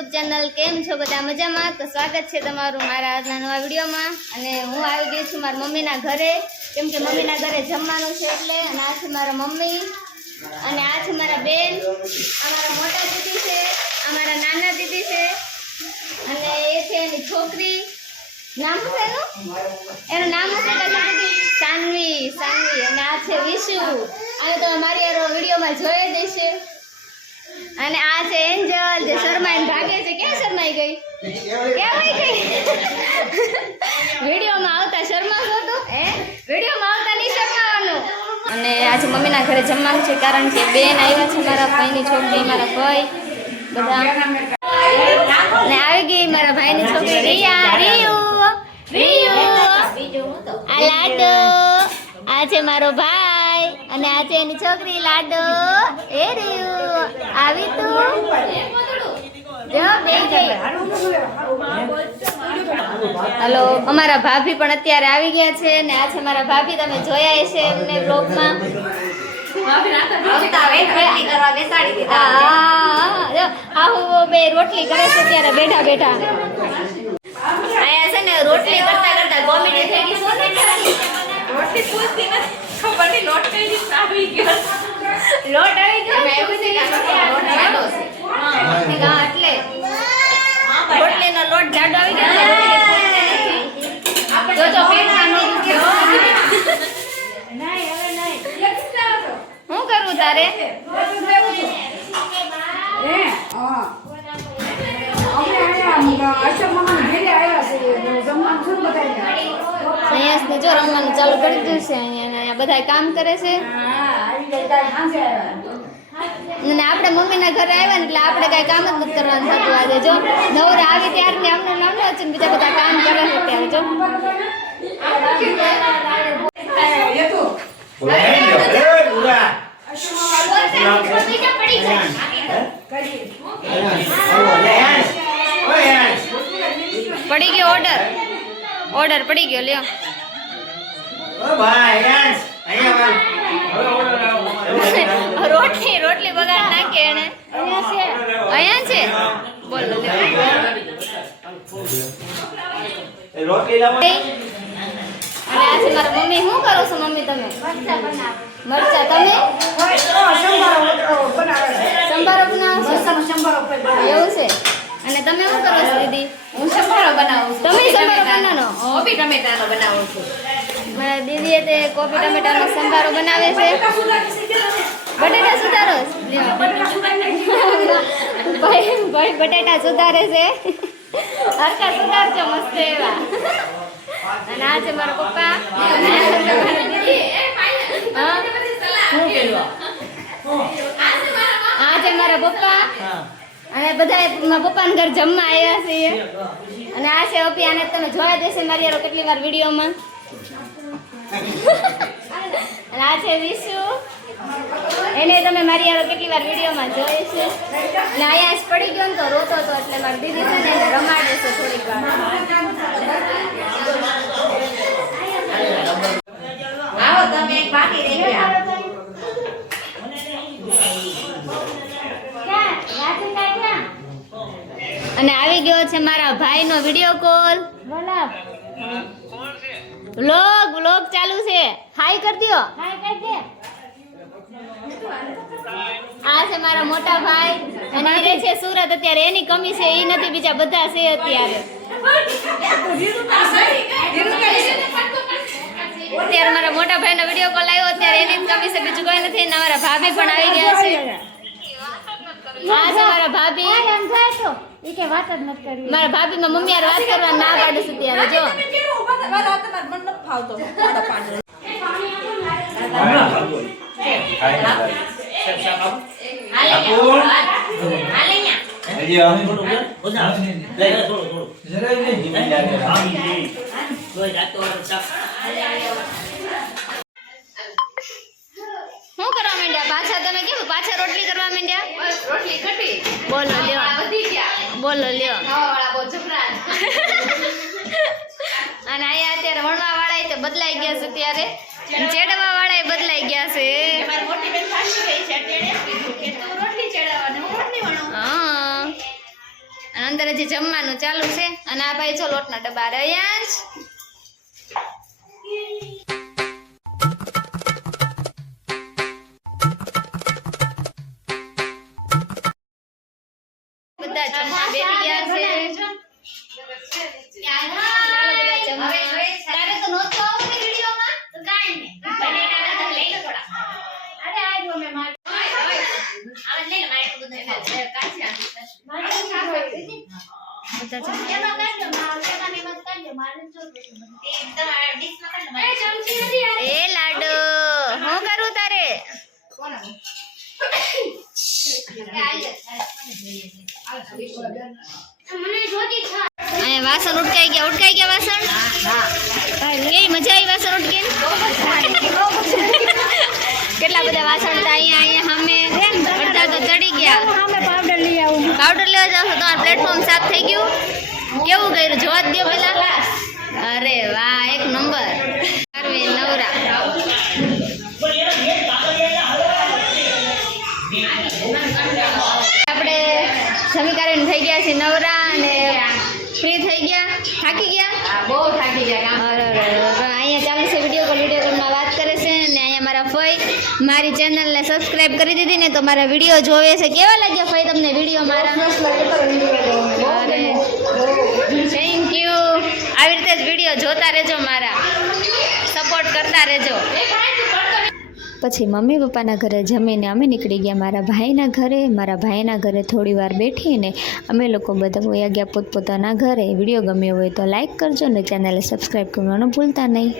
YouTube channel કેમ છો બધા મજામાં? તો સ્વાગત છે તમારું મારા આજના નવા વિડીયોમાં. અને હું આવી ગઈ છું મારા મમ્મીના ઘરે, કેમ કે મમ્મીના ઘરે જમવાનું છે એટલે. અને આ છે મારા મમ્મી અને આ છે મારા બેન, અમારા મોટા દીદી છે, અમારા નાના દીદી છે અને એ છે એની છોકરી. નામ છે એનું નામ છે સાનવી. અને આ છે વિશુ. અને તમે મારી યાર વિડીયોમાં જોઈ દેશે. અને આ છે એન્જલ જે શરમાઈને ભાગે છે. ક્યાં શરમાઈ ગઈ? વિડીયોમાં આવતા શરમાવો તો વિડીયોમાં આવતા નહીં શરમાવાનું. અને આજે મમ્મીના ઘરે જમવાનું છે કારણ કે બેન આવ્યા છે, મારા ભાઈની છોકરી, મારા ભાઈ બધા. અને આવી ગઈ મારા ભાઈની છોકરી રિયા. આ લાડો, આ છે મારો ભાઈ અને આ છે એની છોકરી લાડો. એ રિયુ આવી તું જો બે ગઈ. હલો, અમારા ભાભી પણ અત્યારે આવી ગયા છે. ને આ છે મારા ભાભી, તમે જોયા હશે એમને બ્લોગમાં. બે રોટલી કરે છે ત્યારે બેઠા બેઠા. આયા છે ને રોટલી કરતા કરતા કોમેડી થઈ ગઈ. રોટલી પૂછતી નથી, ખબર નહીં લોટ કઈ રીતે આવી ગયો. લોટ આવી ગયો મે એવું છે કે લોટ જાડો છે. હા એટલે રોટલીનો લોટ જાડો આવી ગયો. રોટલી પૂછતી નથી. આપણે જો પેટમાં નો ગયો. નહીં હવે નહીં. શું કરું તારે? અહીંયા જો રમવાનું ચાલુ કરી દીધું છે. અહીંયા બધા કામ કરે છે. અને આપણે મમ્મીના ઘરે આવ્યા ને એટલે આપણે કઈ કામ જ નથી કરવાનું થતું. આજે જો નવરા આવી ત્યારથી આમનો નામનો છે ને બીજા બધા કામ કરે છે ત્યારે જો. પડી ગયો ઓર્ડર પડી ગયો. લ્યો રોટલી બગાડ નાખે એને. અહીંયા છે બોલો. અને આ છે મારા મમ્મી. શું કરો છો મમ્મી તમે? મરચા. તમે સંભારો બનાવો છો? એવું છે. અને તમે શું કરો છો દીદી? હું સંભારો બનાવું છું. તમે સંભારો બનાવો? કોબી ટમેટાનો બનાવું છું. મારા દીદીએ તે કોબી ટમેટાનો સંભારો બનાવે છે. બટેટા સુધારો ભાઈ બટેટા સુધારે છે. હરકા સુધારજો મસ્ત એવા. અને આ છે મારા પપ્પા. આ છે મારા પપ્પા. અને બધા મારા પપ્પાના ઘર જમવા આવ્યા છે. અને આ છે અભી. આને તમે જોયા દેશે મારી યાર કેટલી વાર વિડીયોમાં. અને આ છે વિશુ. એને તમે મારી યાર કેટલી વાર વિડીયોમાં જોઈ છે. અને અહીંયા જ પડી ગયો ને તો રોતો હતો એટલે મારી દીદી છે ને એને રમાડે છે થોડીક વાર. આવો તમે એક બાકી રહી ગયા. અને આવી ગયો છે મારા ભાઈનો વિડીયો કોલ. વ્લોગ ચાલુ છે. હાય કરી દો. આ છે મારા મોટા ભાઈ અને એ છે સુરત. અત્યારે એની કમી છે એ નથી, બીજા બધા છે અત્યારે. અત્યારે મારા મોટા ભાઈનો વિડીયો કોલ આવ્યો. અત્યારે એની જ કમી છે, બીજું કોઈ નથી. મારા ભાભી પણ આવી ગયા છે. આ છે મારા ભાભી. મારા ભાભી માં મમ્મી યાર વાત કરવા ના પાડે છે ત્યારે જો. શું કરવા માંડ્યા પાછા? તમે કેવું પાછા રોટલી કરવા માંડ્યા? રોટલી કટી. બોલો લ્યો. બોલો લ્યો. અને અહીંયા અત્યારે વણવા વાળા તે બદલાઈ ગયા છે. ત્યારે ચેડવા વાળા બદલાઈ ગયા છે. મોટી બેન ફાસી ગઈ છે. રોટલી ચડાવવાની હું રોટલી વણું. હા અંદર હજી જમવાનું ચાલુ છે અને આ ભાઈ જો લોટના ડબ્બા રહ્યા જ બધા જમવા બેસી ગયા છે ચાલો બધા જમવા. તારે તો નહોતું આવતું વિડીયોમાં તો કાંઈ નહીં બટેટાના લઈ લો થોડા. અરે આ જો મેં માર આવા લઈ લો મારે તો બધું કાચી આપી બધા એ લાડો હું કરું તારે અહીંયા વાસણ ઉટકાઈ ગયા વાસણ કેવી મજા આવી વાસણ ઉટકીને કેટલા બધા વાસણ હતા અહીંયા સામે અડધા તો ચડી ગયા પાવડર લેવા જાવ છો તમારું પ્લેટફોર્મ સાફ થઈ ગયું કેવું કર્યું જોવા જ દો પેલા અરે વાહ એક નંબર નવરા આપણે જમી કરીને થઈ ગયા છે નવરા અને ફ્રી થઈ ગયા થાકી ગયા બહુ થાકી ગયા અહીંયા ચાલુ છે વિડીયો કોલમાં વાત કરે છે અને અહીંયા મારા ફઈ મારી ચેનલને સબસ્ક્રાઇબ કરી દીધી ને તો મારા વિડીયો જોવે છે કેવા લાગ્યા ફઈ તમને વિડીયો મારા થેન્ક યુ આવી રીતે જ વિડીયો જોતા રહેજો મારા સપોર્ટ કરતા રહેજો. પછી મમ્મી પપ્પાના ઘરે જમીને અમે નીકળી ગયા મારા ભાઈના ઘરે થોડી વાર બેઠીને અમે લોકો બધા વયા ગયા પોતપોતાના ઘરે. વિડીયો ગમ્યો હોય તો લાઈક કરજો ને ચેનલને સબસ્ક્રાઈબ કરવાનું ભૂલતા નહીં.